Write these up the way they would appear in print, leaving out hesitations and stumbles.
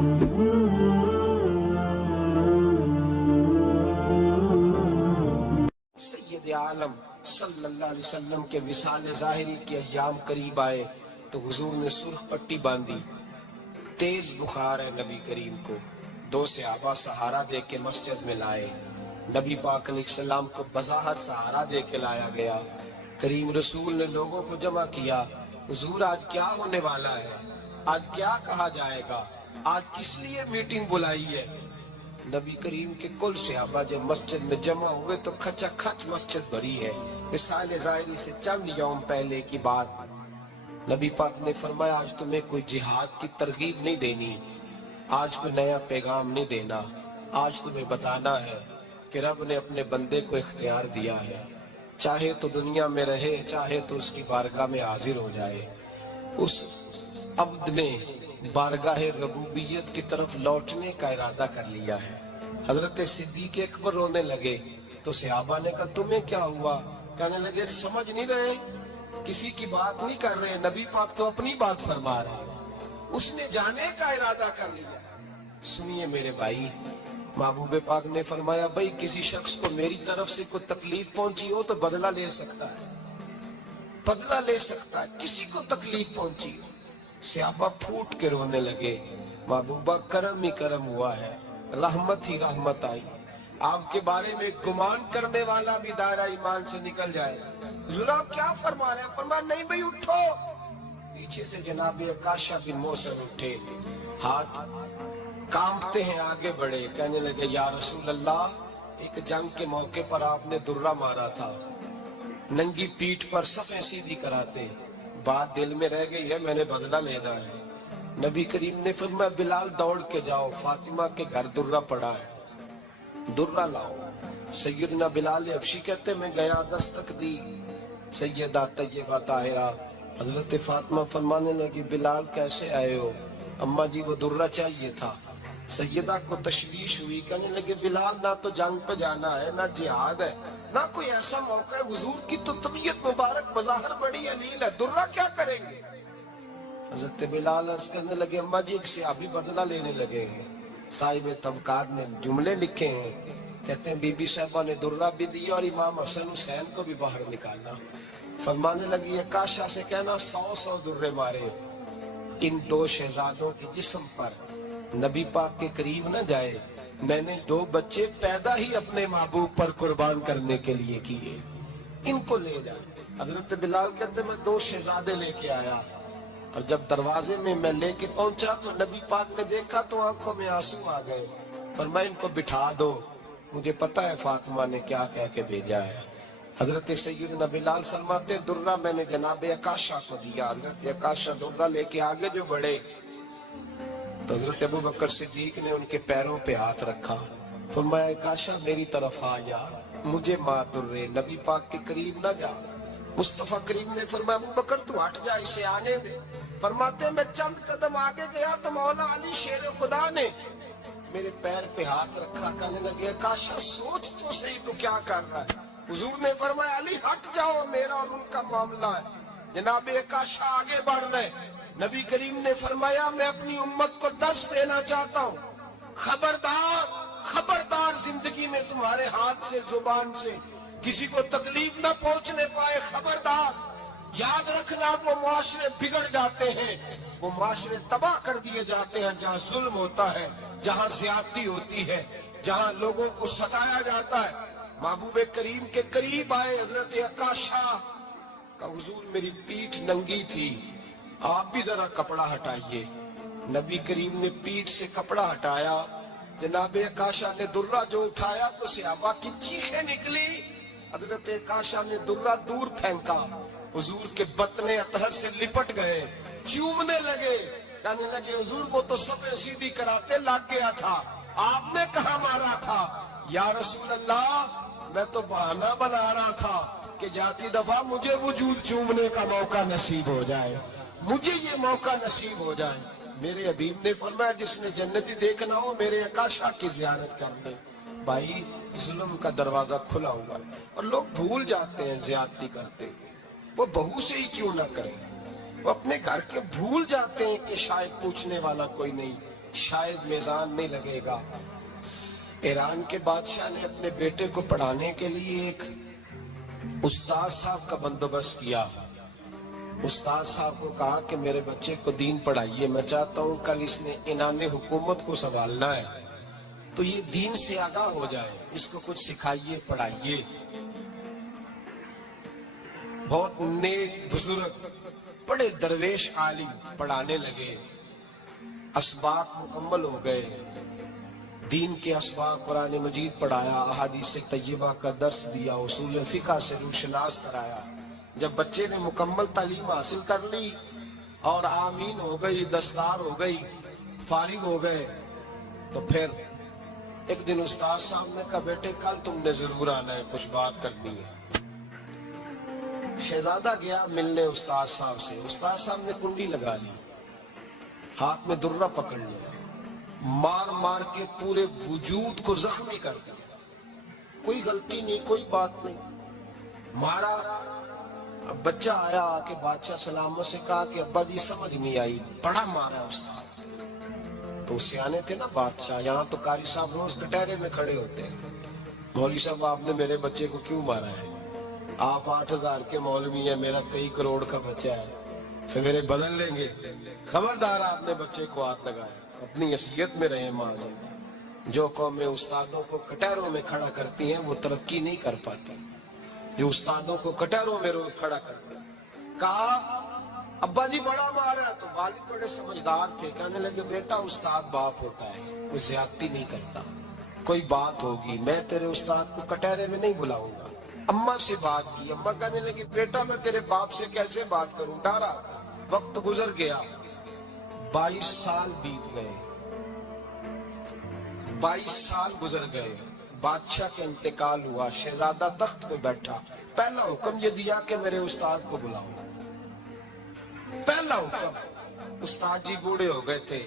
سید عالم صلی اللہ علیہ وسلم کے وصال ظاہری کے ایام قریب آئے تو حضور نے سرخ پٹی باندھی، تیز بخار ہے نبی کریم کو، دو صحابہ سہارا دے کے مسجد میں لائے، نبی پاک علیہ السلام کو بظاہر سہارا دے کے لایا گیا، کریم رسول نے لوگوں کو جمع کیا، حضور آج کیا ہونے والا ہے، آج کیا کہا جائے گا، آج کس لیے میٹنگ بلائی ہے؟ نبی کریم کے کل صحابہ جب مسجد میں جمع ہوئے تو کھچا کھچ مسجد بھری ہے۔ وصال ظاہری سے چند یوم پہلے کی بات، نبی پاک نے فرمایا آج تمہیں کوئی جہاد کی ترغیب نہیں دینی، آج کوئی نیا پیغام نہیں دینا، آج تمہیں بتانا ہے کہ رب نے اپنے بندے کو اختیار دیا ہے، چاہے تو دنیا میں رہے، چاہے تو اس کی بارگاہ میں حاضر ہو جائے۔ اس عبد نے بارگاہ ربوبیت کی طرف لوٹنے کا ارادہ کر لیا ہے۔ حضرت صدیق اکبر رونے لگے تو صحابہ نے کہا تمہیں کیا ہوا؟ کہنے لگے سمجھ نہیں رہے، کسی کی بات نہیں کر رہے، نبی پاک تو اپنی بات فرما رہے ہیں، اس نے جانے کا ارادہ کر لیا۔ سنیے میرے بھائی، محبوب پاک نے فرمایا بھائی کسی شخص کو میری طرف سے کوئی تکلیف پہنچی ہو تو بدلہ لے سکتا ہے، بدلہ لے سکتا ہے، کسی کو تکلیف پہنچی ہو۔ صحابہ پھوٹ کے رونے لگے، محبوبہ کرم ہی کرم ہوا ہے، رحمت ہی رحمت آئی، آپ کے بارے میں گمان کرنے والا بھی دائرہ ایمان سے نکل جائے۔ حضور آپ کیا فرما رہے ہیں؟ فرمایا نہیں بھئی اٹھو۔ پیچھے سے جناب عکاشہ بن محصن اٹھے، ہاتھ کانپتے ہیں آگے بڑھے، کہنے لگے یا رسول اللہ ایک جنگ کے موقع پر آپ نے درہ مارا تھا، ننگی پیٹھ پر صفیں سیدھی کراتے، بات دل میں رہ گئی ہے، میں نے بدلہ لینا ہے۔ نبی کریم نے فرمایا بلال دوڑ کے جاؤ، فاطمہ کے گھر درہ پڑا ہے، درہ لاؤ۔ سیدنا بلال حبشی کہتے میں گیا، دستک دی، سیدہ طیبہ طاہرہ حضرت فاطمہ فرمانے لگی بلال کیسے آئے ہو؟ اماں جی وہ درہ چاہیے تھا۔ سیدہ کو تشویش ہوئی، کہنے لگے بلال نہ تو جنگ پہ جانا ہے، نہ جہاد ہے، نہ کوئی ایسا موقع ہے، حضور کی تو طبیعت مبارک بظاہر بڑی علیل ہے، درہ کیا کریں گے؟ حضرت بلال عرض کرنے لگے اماں جی ایک صحابی بدلہ لینے لگے ہیں، صاحب طبقات نے جملے لکھے ہیں، کہتے ہیں بی بی صاحبہ نے درہ بھی دیا اور امام حسن حسین کو بھی باہر نکالا۔ فرمانے لگی عکاشہ سے کہنا 100 درے مارے، ان دو شہزادوں کے جسم پر نبی پاک کے قریب نہ جائے، میں نے 2 بچے پیدا ہی اپنے محبوب پر قربان کرنے کے لیے کیے، ان کو لے جائے۔ حضرت بلال کہتے میں 2 شہزادے لے کے آیا، اور جب دروازے میں لے کے پہنچا تو نبی پاک نے دیکھا تو آنکھوں میں آنسو آ گئے، فرمایا ان کو بٹھا دو، مجھے پتا ہے فاطمہ نے کیا کہہ کے بھیجا ہے۔ حضرت سیدنا بلال فرماتے درہ میں نے جناب عکاشہ کو دیا، حضرت عکاشہ درہ لے کے آگے جو بڑھے تو حضرت ابو بکر صدیق نے ان کے پیروں پہ ہاتھ رکھا، فرمایا عکاشہ میری طرف آ جا، مجھے مار درے، نبی پاک کے قریب نہ جا۔ مصطفیٰ کریم نے فرمایا ابو بکر تو ہٹ جا، اسے آنے دے۔ فرماتے میں چند قدم آگے گیا تو مولا علی شیر خدا نے میرے پیر پہ ہاتھ رکھا، کہنے لگے عکاشہ سوچ تو صحیح تو کیا کر رہا ہے؟ حضور نے فرمایا علی ہٹ جاؤ، میرا اور ان کا معاملہ ہے۔ جناب عکاشہ آگے بڑھ رہے، نبی کریم نے فرمایا میں اپنی امت کو درس دینا چاہتا ہوں، خبردار خبردار زندگی میں تمہارے ہاتھ سے زبان سے کسی کو تکلیف نہ پہنچنے پائے، خبردار یاد رکھنا وہ معاشرے بگڑ جاتے ہیں، وہ معاشرے تباہ کر دیے جاتے ہیں جہاں ظلم ہوتا ہے، جہاں زیادتی ہوتی ہے، جہاں لوگوں کو ستایا جاتا ہے۔ محبوب کریم کے قریب آئے حضرت عکاشہ کہ حضور میری پیٹھ ننگی تھی، آپ بھی ذرا کپڑا ہٹائیے۔ نبی کریم نے پیٹھ سے کپڑا ہٹایا، جناب عکاشہ نے درہ جو اٹھایا تو صحابہ کی چیخیں نکلی، حضرت عکاشہ نے درہ دور پھینکا، حضور کے بطن اطہر سے لپٹ گئے، چومنے لگے، کہنے لگے حضور وہ تو صفیں سیدھی کراتے لگ گیا تھا، آپ نے کہاں مارا تھا؟ یا رسول اللہ میں تو بہانہ بنا رہا تھا کہ جاتی دفعہ مجھے وجود چومنے کا موقع نصیب ہو جائے، مجھے یہ موقع نصیب ہو جائے۔ میرے حبیب نے فرمایا جس نے جنتی دیکھنا ہو میرے عکاشہ کی زیارت کر لے۔ بھائی ظلم کا دروازہ کھلا ہوا ہے اور لوگ بھول جاتے ہیں زیادتی کرتے ہیں، وہ بہو سے ہی کیوں نہ کریں، وہ اپنے گھر کے بھول جاتے ہیں کہ شاید پوچھنے والا کوئی نہیں، شاید میزان نہیں لگے گا۔ ایران کے بادشاہ نے اپنے بیٹے کو پڑھانے کے لیے ایک استاد صاحب کا بندوبست کیا۔ استاد صاحب کو کہا کہ میرے بچے کو دین پڑھائیے، میں چاہتا ہوں کل اس نے انعام حکومت کو سنبھالنا ہے تو یہ دین سے آگاہ ہو جائے، اس کو کچھ سکھائیے، پڑھائیے۔ بہت نیک بزرگ بڑے درویش عالم پڑھانے لگے، اسباق مکمل ہو گئے، دین کے اسباق قرآن مجید پڑھایا، احادیث طیبہ کا درس دیا، اصول فقہ سے روشناس کرایا۔ جب بچے نے مکمل تعلیم حاصل کر لی اور آمین ہو گئی، دستار ہو گئی، فارغ ہو گئے، تو پھر ایک دن استاد صاحب نے کہا بیٹے کل تم نے ضرور آنا ہے، کچھ بات کرنی ہے۔ شہزادہ گیا ملنے استاد صاحب سے، استاد صاحب نے کنڈی لگا لی، ہاتھ میں درہ پکڑ لیا، مار مار کے پورے وجود کو زخمی کر دیا، کوئی غلطی نہیں، کوئی بات نہیں، مارا۔ اب بچہ آیا آ کے بادشاہ سلامت سے کہا کہ ابا جی سمجھ نہیں آئی، بڑا مارا استاد۔ تو سیانے تھے نا بادشاہ، یہاں تو قاری صاحب روز کٹہرے میں کھڑے ہوتے ہیں، مولوی صاحب آپ نے میرے بچے کو کیوں مارا ہے؟ آپ 8,000 کے مولوی ہیں، میرا کئی کروڑ کا بچہ ہے، سویرے بدل لیں گے، خبردار آپ نے بچے کو ہاتھ لگایا، اپنی حیثیت میں رہے معاذ۔ جو قومیں استادوں کو کٹہروں میں کھڑا کرتی ہیں وہ ترقی نہیں کر پاتی، جو استادوں کو کٹہروں میں روز کھڑا کرتے ہیں۔ کہا ابا جی بڑا مارا ہے، تو والد بڑے سمجھدار تھے، کہنے لگے بیٹا استاد باپ ہوتا ہے، کوئی زیادتی نہیں کرتا، کوئی بات ہوگی میں تیرے استاد کو کٹہرے میں نہیں بلاؤں گا۔ اماں سے بات کی، اماں کہنے لگی بیٹا میں تیرے باپ سے کیسے بات کروں، ڈرا۔ وقت گزر گیا، 22 سال بیت گئے، 22 سال گزر گئے، بادشاہ کا انتقال ہوا، شہزادہ تخت پہ بیٹھا، پہلا حکم یہ دیا کہ میرے استاد کو بلاؤ، پہلا حکم۔ استاد جی بوڑھے ہو گئے تھے،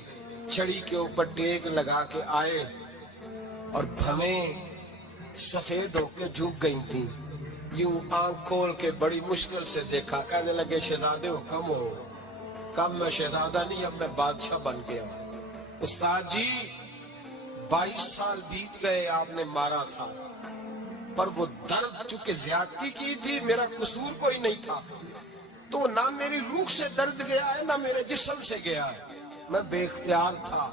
چھڑی کے اوپر ٹیک لگا کے آئے اور بھویں سفید ہو کے جھک گئی تھی، یوں آنکھ کھول کے بڑی مشکل سے دیکھا، کہنے لگے شہزادے حکم ہو۔ کم میں شہزادہ نہیں، اب میں بادشاہ بن گیا۔ استاد جی 22 سال بیت گئے، آپ نے مارا تھا، پر وہ درد چونکہ زیادتی کی تھی، میرا قصور کوئی نہیں تھا، تو نہ میری روح سے درد گیا ہے نہ میرے جسم سے گیا ہے، میں بے اختیار تھا،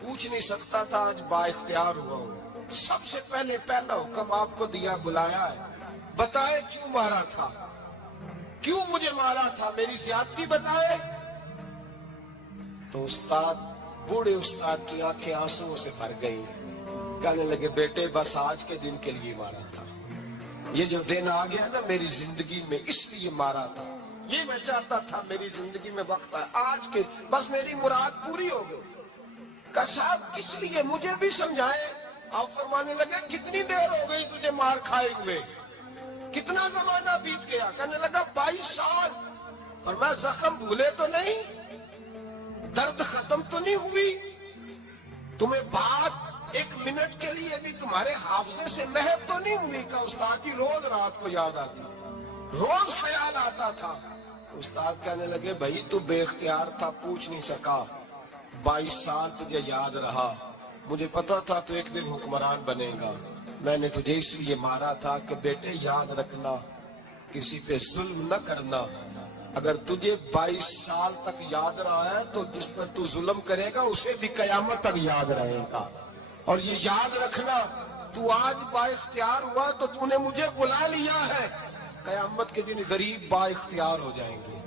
پوچھ نہیں سکتا تھا، آج با اختیار ہوا ہوں۔ سب سے پہلے پہلا حکم آپ کو دیا، بلایا ہے، بتائے کیوں مارا تھا، کیوں مجھے مارا تھا، میری زیادتی بتائے۔ تو استاد، بوڑھے استاد کی آنکھیں آنسوؤں سے بھر گئی، کہنے لگے بیٹے بس آج کے دن کے لیے مارا تھا، یہ جو دن آ گیا نا میری زندگی میں اس لیے مارا تھا، یہ میں چاہتا تھا میری زندگی میں وقت ہے آج کے، بس میری مراد پوری ہو گئی۔ کہ صاحب کس لیے، مجھے بھی سمجھائیں۔ آپ فرمانے لگے کتنی دیر ہو گئی تجھے مار کھائے ہوئے، کتنا زمانہ بیت گیا؟ کہنے لگا 22 سال۔ فرمایا زخم بھولے تو نہیں، درد ختم تو نہیں ہوئی، تمہیں بات ایک منٹ کے لیے بھی تمہارے حافظے سے محو تو نہیں ہوئی؟ کہ استاد کی روز رات کو یاد آتی، روز خیال آتا تھا۔ استاد کہنے لگے بھائی تو بے اختیار تھا، پوچھ نہیں سکا، 22 سال تجھے یاد رہا، مجھے پتا تھا تو ایک دن حکمران بنے گا، میں نے تجھے اس لیے مارا تھا کہ بیٹے یاد رکھنا، کسی پہ ظلم نہ کرنا، اگر تجھے 22 سال تک یاد رہا ہے تو جس پر تو ظلم کرے گا اسے بھی قیامت تک یاد رہے گا، اور یہ یاد رکھنا تو آج با اختیار ہوا تو تو نے مجھے بلا لیا ہے، قیامت کے دن غریب با اختیار ہو جائیں گے،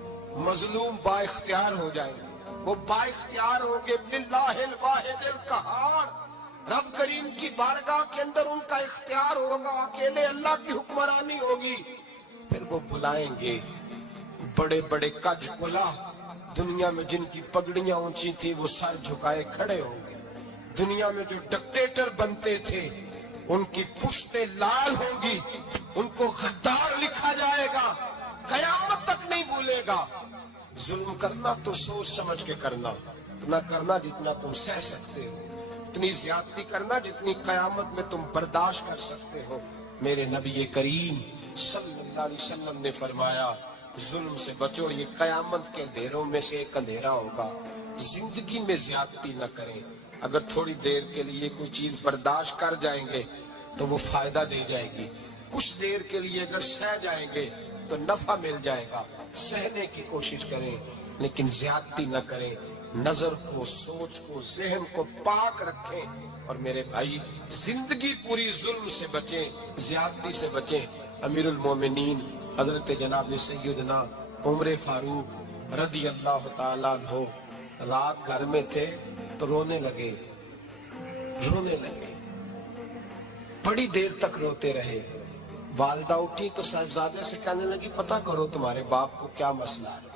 مظلوم با اختیار ہو جائیں گے، وہ با اختیار ہوں گے باللہ الواحد القہار، رب کریم کی بارگاہ کے اندر ان کا اختیار ہوگا، اکیلے اللہ کی حکمرانی ہوگی، پھر وہ بلائیں گے بڑے بڑے کج کلا، دنیا میں جن کی پگڑیاں اونچی تھی وہ سر جھکائے کھڑے ہوں گے، دنیا میں جو ڈکٹیٹر بنتے تھے ان کی پشتیں لال ہوں گی، ان کو غدار لکھا جائے گا، قیامت تک نہیں بھولے گا۔ ظلم کرنا تو سوچ سمجھ کے کرنا، اتنا کرنا جتنا تم سہ سکتے ہو، اتنی زیادتی کرنا جتنی قیامت میں تم برداشت کر سکتے ہو۔ میرے نبی کریم صلی اللہ علیہ وسلم نے فرمایا ظلم سے بچو، یہ قیامت کے اندھیروں میں سے ایک اندھیرا ہوگا، زندگی میں زیادتی نہ کریں. اگر تھوڑی دیر کے لیے کوئی چیز برداشت کر جائیں گے تو وہ فائدہ دے جائے گی. کچھ دیر کے لیے اگر سہ جائیں گے تو نفع مل جائے گا. سہنے کی کوشش کریں لیکن زیادتی نہ کریں. نظر کو، سوچ کو، ذہن کو پاک رکھیں. اور میرے بھائی زندگی پوری ظلم سے بچیں، زیادتی سے بچیں. امیر المومنین حضرت جناب سیدنا عمر فاروق رضی اللہ تعالیٰ عنہ رات گھر میں تھے تو رونے لگے. بڑی دیر تک روتے رہے. والدہ اٹھی تو صاحبزادے سے کہنے لگی پتہ کرو تمہارے باپ کو کیا مسئلہ ہے.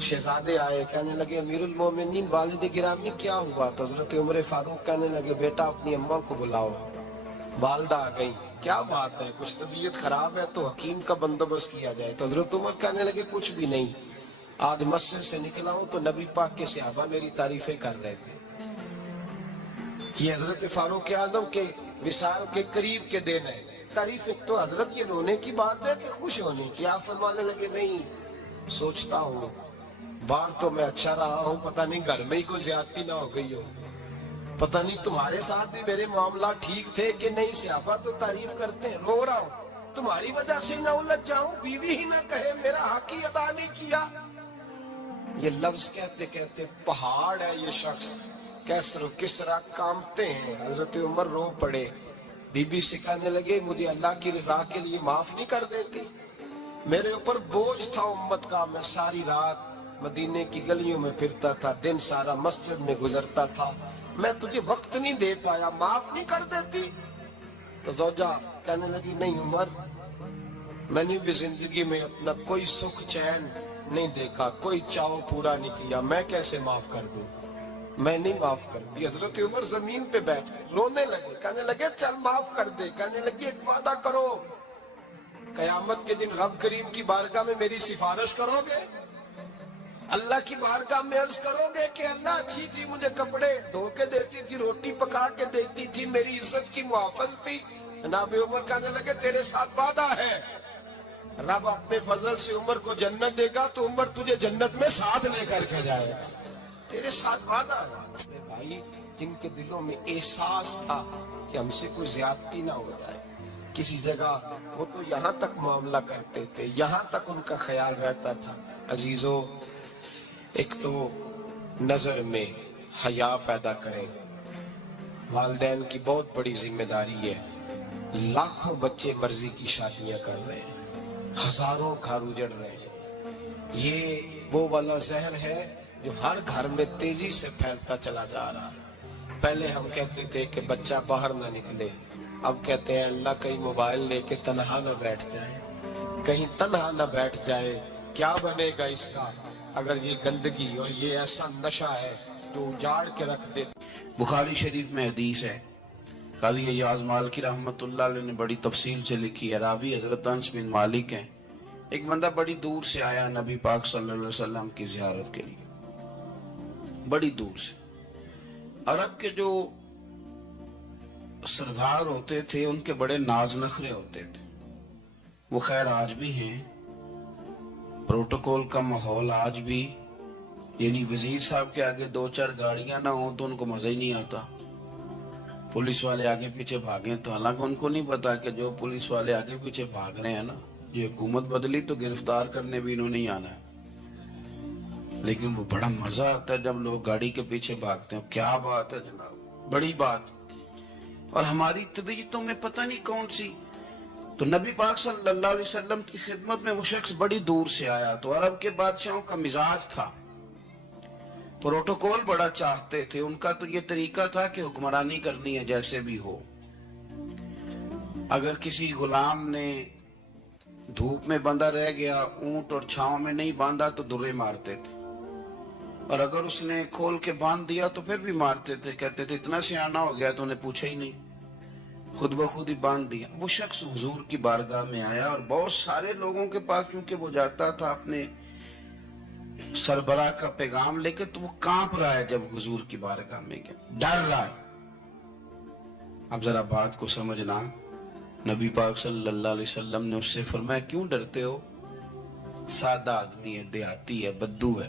شہزادے آئے، کہنے لگے امیر المومنین والد گرامی کیا ہوا؟ تو حضرت عمر فاروق کہنے لگے بیٹا اپنی اماں کو بلاؤ. والدہ آ گئی، کیا بات ہے؟ کچھ طبیعت خراب ہے تو حکیم کا بندوبست کیا جائے. تو حضرت عمر کہنے لگے کچھ بھی نہیں، آج مسجد سے نکلا ہوں تو نبی پاک کے صحابہ میری تعریفیں کر رہے تھے. یہ حضرت فاروق اعظم کے وصال کے قریب کے دن ہے. تعریف تو حضرت یہ رونے کی بات ہے کہ خوش ہونے کی؟ آپ فرمانے لگے نہیں، سوچتا ہوں باہر تو میں اچھا رہا ہوں، پتہ نہیں گھر میں ہی کوئی زیادتی نہ ہو گئی ہو. پتہ نہیں تمہارے ساتھ بھی میرے معاملات ٹھیک تھے کہ نہیں. صحابہ تو تعریف کرتے ہیں، رو رہا ہوں تمہاری وجہ سے نہ الجھ جاؤں، بیوی ہی نہ کہے میرا حق ہی ادا نہیں کیا. یہ لفظ کہتے کہتے پہاڑ ہے یہ شخص، کیسر و کسرا کامتے ہیں. حضرت عمر رو پڑے. بی بی سے کہنے لگے مجھے اللہ کی رضا کے لیے معاف نہیں کر دیتی؟ میرے اوپر بوجھ تھا امت کا، میں ساری رات مدینے کی گلیوں میں پھرتا تھا، دن سارا مسجد میں گزرتا تھا، میں تجھے وقت نہیں دے پایا، معاف نہیں کر دیتی؟ تو زوجہ کہنے لگی نہیں عمر، میں نے بھی زندگی میں اپنا کوئی سکھ چین نہیں دیکھا، کوئی چاو پورا نہیں کیا، میں کیسے معاف کر دوں؟ میں نہیں معاف کرتی. حضرت عمر زمین پہ بیٹھ رونے لگے. کہنے لگے چل معاف کر دے. کہنے لگے ایک وعدہ کرو، قیامت کے دن رب کریم کی بارگاہ میں میری سفارش کرو گے؟ اللہ کی بارگاہ میں عرض کرو گے کہ اللہ اچھی تھی، مجھے کپڑے دھو کے دیتی تھی، روٹی پکا کے دیتی تھی، میری عزت کی محافظ تھی؟ جناب عمر کہنے لگے تیرے ساتھ وعدہ ہے، رب اپنے فضل سے عمر کو جنت دے گا تو عمر تجھے جنت میں ساتھ لے کر کے جائے گا، تیرے ساتھ وعدہ ہے. بھائی جن کے دلوں میں احساس تھا کہ ہم سے کوئی زیادتی نہ ہو جائے کسی جگہ، وہ تو یہاں تک معاملہ کرتے تھے، یہاں تک ان کا خیال رہتا تھا. عزیزو، ایک تو نظر میں حیا پیدا کریں. والدین کی بہت بڑی ذمہ داری ہے. لاکھوں بچے مرضی کی شادیاں کر رہے ہیں، ہزاروں گھر اجڑ رہے ہیں. یہ وہ والا زہر ہے جو ہر گھر میں تیزی سے پھیلتا چلا جا رہا. پہلے ہم کہتے تھے کہ بچہ باہر نہ نکلے، اب کہتے ہیں اللہ کہیں موبائل لے کے تنہا نہ بیٹھ جائے، کہیں تنہا نہ بیٹھ جائے. کیا بنے گا اس کا اگر یہ گندگی اور یہ ایسا نشہ ہے جو اجاڑ کے رکھ دے. بخاری شریف میں حدیث ہے، قاضی ایاز مالکی رحمت اللہ علیہ نے بڑی تفصیل سے لکھی ہے. راوی حضرت انس بن مالک ہیں. ایک بندہ بڑی دور سے آیا نبی پاک صلی اللہ علیہ وسلم کی زیارت کے لیے، بڑی دور سے. عرب کے جو سردار ہوتے تھے ان کے بڑے ناز نخرے ہوتے تھے. وہ خیر آج بھی ہیں، پروٹوکول کا ماحول آج بھی، یعنی وزیر صاحب کے آگے دو چار گاڑیاں نہ ہوں تو ان کو مزہ ہی نہیں آتا. پولیس والے آگے پیچھے بھاگیں تو حالانکہ ان کو نہیں پتا کہ جو پولیس والے آگے پیچھے بھاگ رہے ہیں نا، یہ حکومت بدلی تو گرفتار کرنے بھی انہوں نہیں آنا ہے. لیکن وہ بڑا مزہ آتا ہے جب لوگ گاڑی کے پیچھے بھاگتے ہیں. کیا بات ہے جناب، بڑی بات. اور ہماری طبیعتوں میں پتہ نہیں کون سی. تو نبی پاک صلی اللہ علیہ وسلم کی خدمت میں وہ شخص بڑی دور سے آیا. تو عرب کے بادشاہوں کا مزاج تھا، پروٹوکول بڑا چاہتے تھے. ان کا تو یہ طریقہ تھا کہ حکمرانی کرنی ہے جیسے بھی ہو. اگر کسی غلام نے دھوپ میں بندہ رہ گیا، اونٹ اور چھاؤں میں نہیں باندھا تو درے مارتے تھے، اور اگر اس نے کھول کے باندھ دیا تو پھر بھی مارتے تھے. کہتے تھے اتنا سیانا ہو گیا تو انہیں پوچھا ہی نہیں، خود بخود ہی باندھ دیا. وہ شخص حضور کی بارگاہ میں آیا اور بہت سارے لوگوں کے پاس کیونکہ وہ جاتا تھا اپنے سربراہ کا پیغام لے کے، تو وہ کانپ رہا ہے. جب حضور کی بارگاہ میں گیا ڈر رہا ہے. اب ذرا بات کو سمجھنا، نبی پاک صلی اللہ علیہ وسلم نے اس سے فرمایا کیوں ڈرتے ہو؟ سادہ آدمی ہے، دیہاتی ہے، بدو ہے،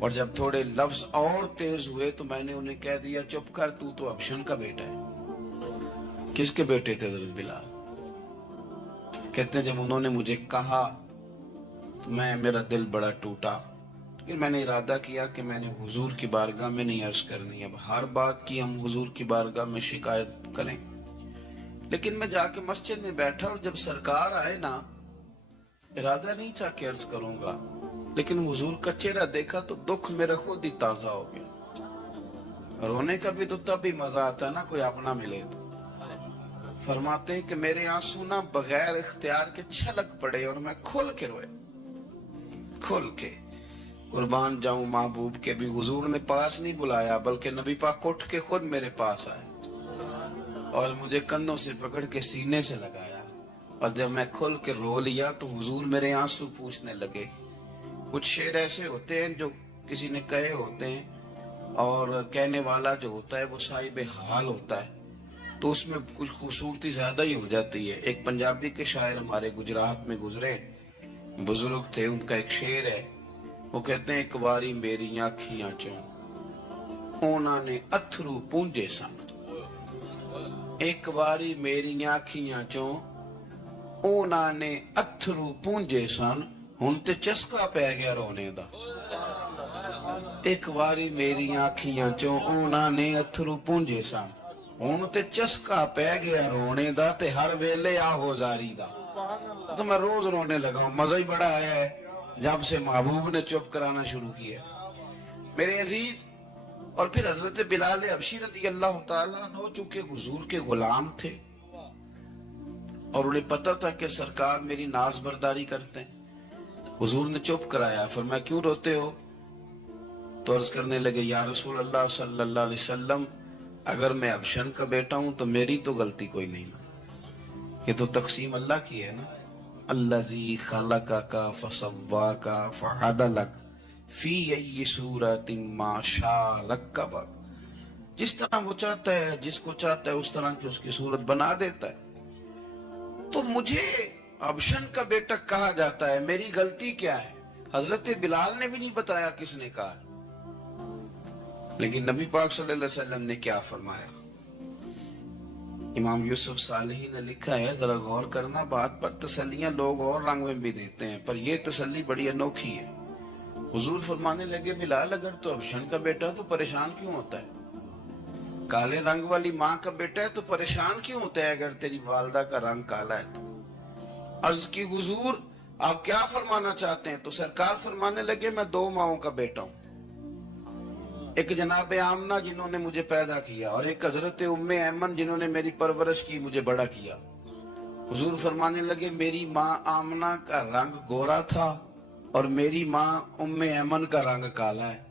اور جب تھوڑے لفظ اور تیز ہوئے تو میں نے انہیں کہہ دیا چپ کر، تو ابشن کا بیٹا ہے۔ کس کے بیٹے تھے حضرت بلال؟ کہتے ہیں جب انہوں نے مجھے کہا تو میرا دل بڑا ٹوٹا، لیکن میں نے ارادہ کیا کہ میں نے حضور کی بارگاہ میں نہیں عرض کرنی، اب ہر بات کی ہم حضور کی بارگاہ میں شکایت کریں۔ لیکن میں جا کے مسجد میں بیٹھا اور جب سرکار آئے نا، ارادہ نہیں تھا کہ عرض کروں گا، لیکن حضور کا چہرہ دیکھا تو دکھ میرا خود ہی تازہ ہو گیا۔ رونے کا بھی تو تب ہی مزہ آتا ہے نا کوئی اپنا ملے تو۔ فرماتے ہیں کہ میرے آنسو نہ بغیر اختیار کے چھلک پڑے اور میں کھل کے روئے، کھل کے۔ قربان جاؤں محبوب کے بھی حضور نے پاس نہیں بلایا، بلکہ نبی پاک اٹھ کے خود میرے پاس آئے اور مجھے کندھوں سے پکڑ کے سینے سے لگایا، اور جب میں کھل کے رو لیا تو حضور میرے آنسو پوچھنے لگے۔ کچھ شعر ایسے ہوتے ہیں جو کسی نے کہے ہوتے ہیں اور کہنے والا جو ہوتا ہے وہ صاحب حال ہوتا ہے، تو اس میں کچھ خوبصورتی زیادہ ہی ہو جاتی ہے۔ ایک پنجابی کے شاعر ہمارے گجرات میں گزرے، بزرگ تھے، ان کا ایک شعر ہے، وہ کہتے ہیں ایک واری میری آنکھیاں چوں اونا نے اتھرو پونجے سن، ایک واری میری آنکھیاں چوں اونا نے اتھرو پونجے سن، ہن تے چسکا پہ گیا رونے دا۔ ایک واری میری آنکھیاں چوں اونا نے اتھرو پونجے سن، ہن تے چسکا پہ گیا رونے دا، تے ہر ویلے آہو زاری دا۔ تو میں روز رونے لگا ہوں، مزہ ہی بڑا آیا ہے جب سے محبوب نے چپ کرانا شروع کیا۔ میرے عزیز، اور پھر حضرت بلال حبشی رضی اللہ تعالیٰ عنہ چونکہ حضور کے غلام تھے اور انہیں پتہ تھا کہ سرکار میری ناز برداری کرتے ہیں، حضور نے چپ کرایا۔ فرمایا کیوں روتے ہو؟ تو عرض کرنے لگے یا رسول اللہ صلی اللہ علیہ وسلم، اگر میں ابشن کا بیٹا ہوں تو میری تو غلطی کوئی نہیں نا، یہ تو تقسیم اللہ کی ہے نا۔ الذی خلقک فسواک فعدلک فی ای صورت ما شاء رکبک، جس طرح وہ چاہتا ہے، جس کو چاہتا ہے اس طرح کی اس کی صورت بنا دیتا ہے۔ تو مجھے ابشن کا بیٹا کہا جاتا ہے، میری غلطی کیا ہے؟ حضرت بلال نے بھی نہیں بتایا کس نے کہا، لیکن نبی پاک صلی اللہ علیہ وسلم نے کیا فرمایا؟ امام یوسف صالحی نے لکھا ہے، ذرا غور کرنا بات پر، تسلیاں لوگ اور رنگ میں بھی دیتے ہیں پر یہ تسلی بڑی انوکھی ہے۔ حضور فرمانے لگے بلال اگر تو ابشن کا بیٹا تو پریشان کیوں ہوتا ہے؟ کالے رنگ والی ماں کا بیٹا ہے تو پریشان کیوں ہوتا ہے اگر تیری والدہ کا رنگ کالا ہے تو؟ عرض کی حضور آپ کیا فرمانا چاہتے ہیں؟ تو سرکار فرمانے لگے میں دو ماؤں کا بیٹا ہوں، ایک جناب آمنہ جنہوں نے مجھے پیدا کیا اور ایک حضرت ام ایمن جنہوں نے میری پرورش کی، مجھے بڑا کیا۔ حضور فرمانے لگے میری ماں آمنہ کا رنگ گورا تھا اور میری ماں ام ایمن کا رنگ کالا ہے۔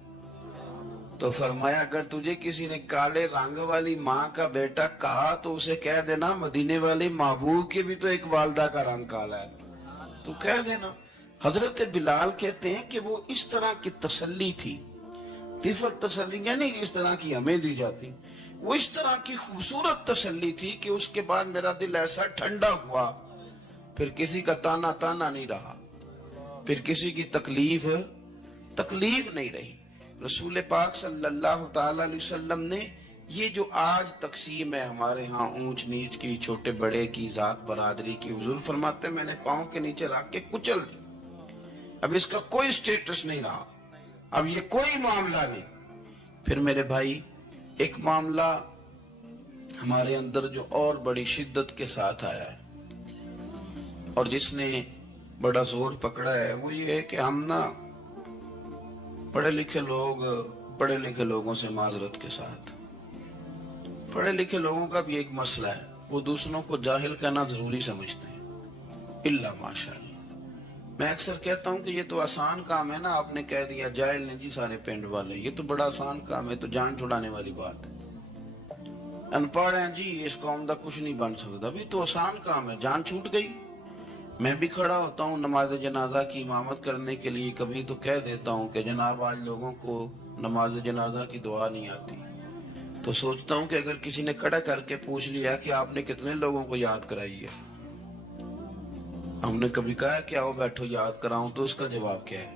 تو فرمایا اگر تجھے کسی نے کالے رنگ والی ماں کا بیٹا کہا تو اسے کہہ دینا مدینے والے محبوب کے بھی تو ایک والدہ کا رنگ کالا ہے، تو کہہ دینا۔ حضرت بلال کہتے ہیں کہ وہ اس طرح کی تسلی تھی، طفل تسلی نہیں جس طرح کی ہمیں دی جاتی، وہ اس طرح کی خوبصورت تسلی تھی کہ اس کے بعد میرا دل ایسا ٹھنڈا ہوا، پھر کسی کا تانا نہیں رہا، پھر کسی کی تکلیف نہیں رہی۔ رسول پاک صلی اللہ تعالی علیہ وسلم نے یہ جو آج تقسیم ہے ہمارے ہاں اونچ نیچ کی، چھوٹے بڑے کی، ذات برادری کی، حضور فرماتے ہیں میں نے پاؤں کے نیچے رکھ کے کچل دی، اب اس کا کوئی سٹیٹس نہیں رہا، اب یہ کوئی معاملہ نہیں۔ پھر میرے بھائی ایک معاملہ ہمارے اندر جو اور بڑی شدت کے ساتھ آیا ہے اور جس نے بڑا زور پکڑا ہے وہ یہ ہے کہ ہم نا پڑھے لکھے لوگوں سے معذرت کے ساتھ، پڑھے لکھے لوگوں کا بھی ایک مسئلہ ہے، وہ دوسروں کو جاہل کہنا ضروری سمجھتے ہیں، الا ماشاءاللہ۔ میں اکثر کہتا ہوں کہ یہ تو آسان کام ہے نا، آپ نے کہہ دیا جاہل نہیں جی سارے پنڈ والے، یہ تو بڑا آسان کام ہے، تو جان چھڑانے والی بات ہے۔ ان پڑھ ہیں جی اس قوم دا کچھ نہیں بن سکتا، بھی تو آسان کام ہے، جان چھوٹ گئی۔ میں بھی کھڑا ہوتا ہوں نماز جنازہ کی امامت کرنے کے لیے، کبھی تو کہہ دیتا ہوں کہ جناب آج لوگوں کو نماز جنازہ کی دعا نہیں آتی، تو سوچتا ہوں کہ اگر کسی نے کھڑا کر کے پوچھ لیا کہ آپ نے کتنے لوگوں کو یاد کرائی ہے، ہم نے کبھی کہا کہ آؤ بیٹھو یاد کراؤں، تو اس کا جواب کیا ہے؟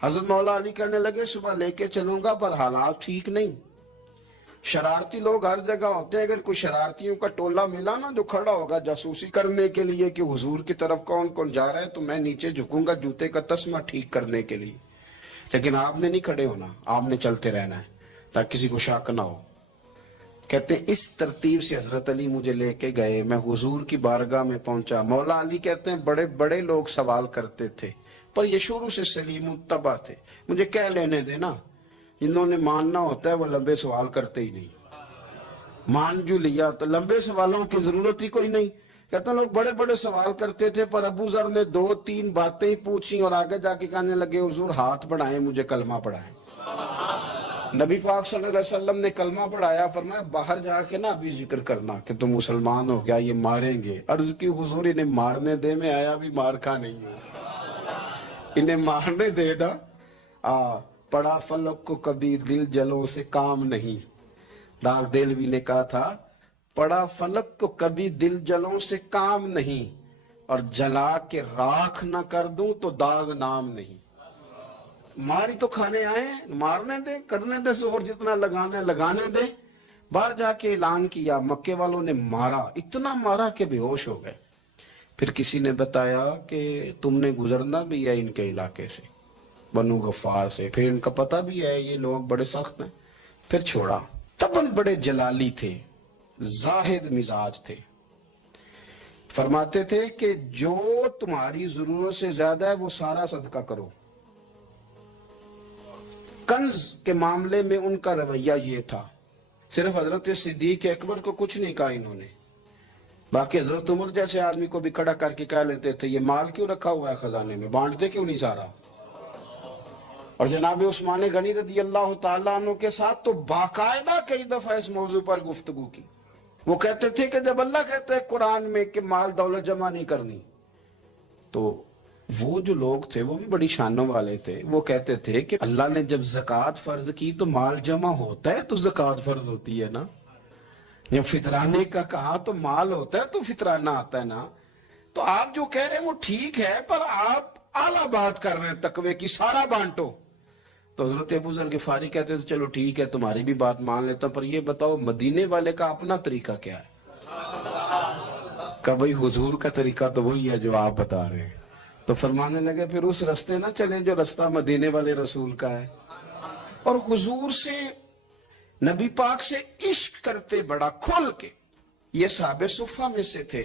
حضرت مولا علی کہنے لگے صبح لے کے چلوں گا پر حالات ٹھیک نہیں، شرارتی لوگ ہر جگہ ہوتے ہیں، اگر کوئی شرارتیوں کا ٹولہ ملا نا جو کھڑا ہوگا جاسوسی کرنے کے لیے کہ حضور کی طرف کون کون جا رہا ہے، تو میں نیچے جھکوں گا جوتے کا تسمہ ٹھیک کرنے کے لیے، لیکن آپ نے نہیں کھڑے ہونا، آپ نے چلتے رہنا ہے تاکہ کسی کو شک نہ ہو۔ کہتے ہیں اس ترتیب سے حضرت علی مجھے لے کے گئے، میں حضور کی بارگاہ میں پہنچا۔ مولا علی کہتے ہیں بڑے بڑے لوگ سوال کرتے تھے پر یہ شروع سے سلیم الطبع تھے، مجھے کہہ لینے دینا، جنہوں نے ماننا ہوتا ہے وہ لمبے سوال کرتے ہی نہیں، مان جو لیا تو لمبے سوالوں کی ضرورت ہی کوئی نہیں۔ کہتے ہیں لوگ بڑے بڑے سوال کرتے تھے پر ابو ذر نے 2-3 باتیں ہی پوچھی اور آگے جا کے کہنے لگے حضور ہاتھ بڑھائیں مجھے کلمہ پڑھائیں۔ نبی پاک صلی اللہ علیہ وسلم نے کلمہ پڑھایا، فرمایا باہر جا کے نا ابھی ذکر کرنا کہ تم مسلمان ہو گیا، یہ ماریں گے۔ عرض کی حضور انہیں مارنے دے، میں آیا بھی مار کھا نہیں ہوں، انہیں مارنے دے نا۔ پڑا فلک کو کبھی دل جلوں سے کام نہیں، داغ دلوی نے کہا تھا پڑا فلک کو کبھی دل جلوں سے کام نہیں، اور جلا کے راکھ نہ کر دوں تو داغ نام نہیں۔ ماری تو کھانے آئے، مارنے دے، کرنے دے زور جتنا لگانے دے۔ باہر جا کے اعلان کیا، مکے والوں نے مارا، اتنا مارا کہ بے ہوش ہو گئے۔ پھر کسی نے بتایا کہ تم نے گزرنا بھی ہے ان کے علاقے سے، بنو غفار سے، پھر ان کا پتہ بھی ہے یہ لوگ بڑے سخت ہیں، پھر چھوڑا۔ تب ان بڑے جلالی تھے، زاہد مزاج تھے، فرماتے تھے کہ جو تمہاری ضرورت سے زیادہ ہے وہ سارا صدقہ کرو۔ کنز کے معاملے میں ان کا رویہ یہ تھا، صرف حضرت صدیق اکبر کو کچھ نہیں کہا انہوں نے، باقی حضرت عمر جیسے آدمی کو بھی کھڑا کر کے کہہ لیتے تھے یہ مال کیوں رکھا ہوا ہے خزانے میں، بانٹتے کیوں نہیں سارا۔ اور جناب عثمان غنی رضی اللہ تعالیٰ عنہ کے ساتھ تو باقاعدہ کئی دفعہ اس موضوع پر گفتگو کی۔ وہ کہتے تھے کہ جب اللہ کہتا ہے قرآن میں کہ مال دولت جمع نہیں کرنی، تو وہ جو لوگ تھے وہ بھی بڑی شانوں والے تھے، وہ کہتے تھے کہ اللہ نے جب زکوٰۃ فرض کی تو مال جمع ہوتا ہے تو زکوٰۃ فرض ہوتی ہے نا، جب فطرانے کا کہا تو مال ہوتا ہے تو فطرانہ آتا ہے نا۔ تو آپ جو کہہ رہے ہیں وہ ٹھیک ہے پر آپ اعلیٰ بات کر رہے ہیں تقوی کی، سارا بانٹو۔ تو حضرت ابو ذر غفاری کہتے تھے چلو ٹھیک ہے تمہاری بھی بات مان لیتا ہوں، پر یہ بتاؤ مدینے والے کا اپنا طریقہ کیا ہے؟ کہ بھئی حضور کا طریقہ تو وہی ہے جو آپ بتا رہے ہیں۔ تو فرمانے لگے پھر اس رستے نہ چلیں جو رستہ مدینے والے رسول کا ہے، اور حضور سے نبی پاک سے عشق کرتے بڑا کھل کے۔ یہ صحابہ صفہ میں سے تھے۔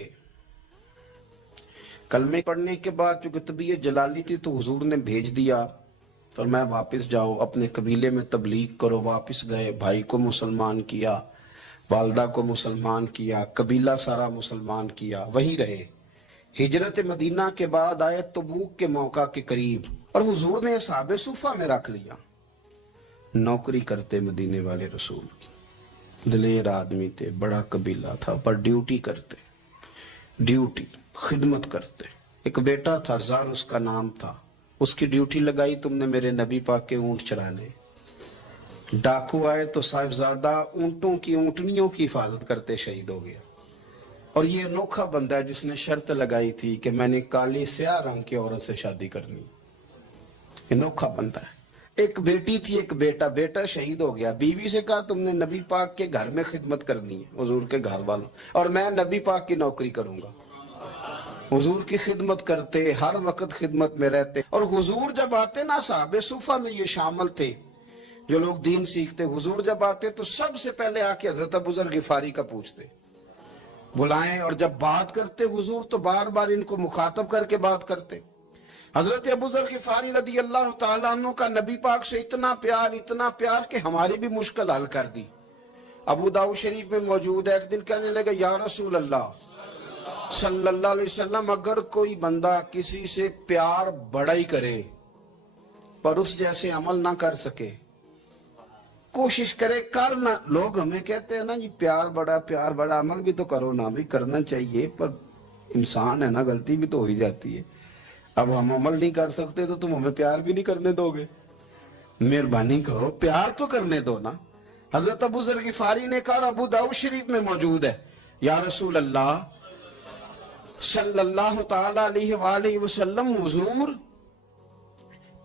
کلمے پڑھنے کے بعد چونکہ طبیعت جلالی تھی تو حضور نے بھیج دیا، فرمایا واپس جاؤ اپنے قبیلے میں تبلیغ کرو۔ واپس گئے، بھائی کو مسلمان کیا، والدہ کو مسلمان کیا، قبیلہ سارا مسلمان کیا، وہیں رہے۔ ہجرت مدینہ کے بعد آئے تبوک کے موقع کے قریب، اور حضور نے اصحاب صفہ میں رکھ لیا۔ نوکری کرتے مدینے والے رسول کی، دلیر آدمی تھے، بڑا قبیلہ تھا، پر ڈیوٹی کرتے، ڈیوٹی خدمت کرتے۔ ایک بیٹا تھا زار اس کا نام تھا، اس کی ڈیوٹی لگائی تم نے میرے نبی پاک کے اونٹ چرانے۔ ڈاکو آئے تو صاحبزادہ اونٹوں کی اونٹنیوں کی حفاظت کرتے شہید ہو گیا۔ اور یہ انوکھا بندہ ہے جس نے شرط لگائی تھی کہ میں نے کالی سیاہ رنگ کی عورت سے شادی کرنی، انوکھا بندہ ہے۔ ایک بیٹی تھی، ایک بیٹا، بیٹا شہید ہو گیا، بیوی سے کہا تم نے نبی پاک کے گھر میں خدمت کرنی ہے، حضور کے گھر والوں، اور میں نبی پاک کی نوکری کروں گا۔ حضور کی خدمت کرتے، ہر وقت خدمت میں رہتے۔ اور حضور جب آتے نا، صحابہ صفہ میں یہ شامل تھے جو لوگ دین سیکھتے، حضور جب آتے تو سب سے پہلے آ کے حضرت ابو ذر غفاری کا پوچھتے، بلائیں، اور جب بات کرتے حضور تو بار بار ان کو مخاطب کر کے بات کرتے۔ حضرت ابو ذر غفاری رضی اللہ تعالیٰ عنہ کا نبی پاک سے اتنا پیار کہ ہماری بھی مشکل حل کر دی۔ ابو داؤد شریف میں موجود ہے، ایک دن کہنے لگا یا رسول اللہ صلی اللہ علیہ وسلم، اگر کوئی بندہ کسی سے پیار بڑا ہی کرے پر اس جیسے عمل نہ کر سکے، کوشش کرے کرنا، لوگ ہمیں کہتے ہیں نا جی پیار بڑا، عمل بھی تو کرو نا، بھی کرنا چاہیے، پر انسان ہے نا، غلطی بھی تو ہو ہی جاتی ہے۔ اب ہم عمل نہیں کر سکتے تو تم ہمیں پیار بھی نہیں کرنے دو گے، مہربانی کرو پیار تو کرنے دو نا۔ حضرت ابو ذر غفاری نے کہا، ابو داؤد شریف میں موجود ہے، یا رسول اللہ صلی اللہ تعالی علیہ وآلہ وسلم، حضور